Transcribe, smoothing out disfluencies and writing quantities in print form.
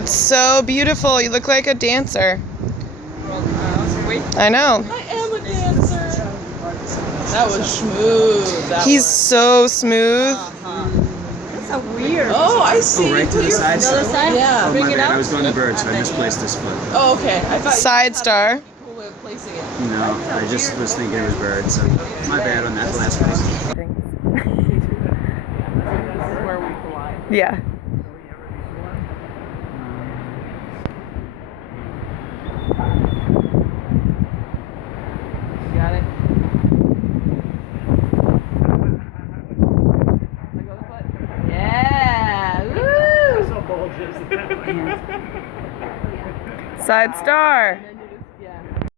It's so beautiful. You look like a dancer. I know. I am a dancer. That was smooth. He's so smooth. That's so weird. Oh, I see. Oh, right to the side. The other side? Yeah. Oh, Bring my it bad. up. I was going to bird, so I misplaced this foot. Oh, okay. I thought Side star. you had a cool way of placing it. No, I just was thinking it was bird, so my bad on that last place. This is where we collide. Yeah. You got it? Yeah. Woo! Side star.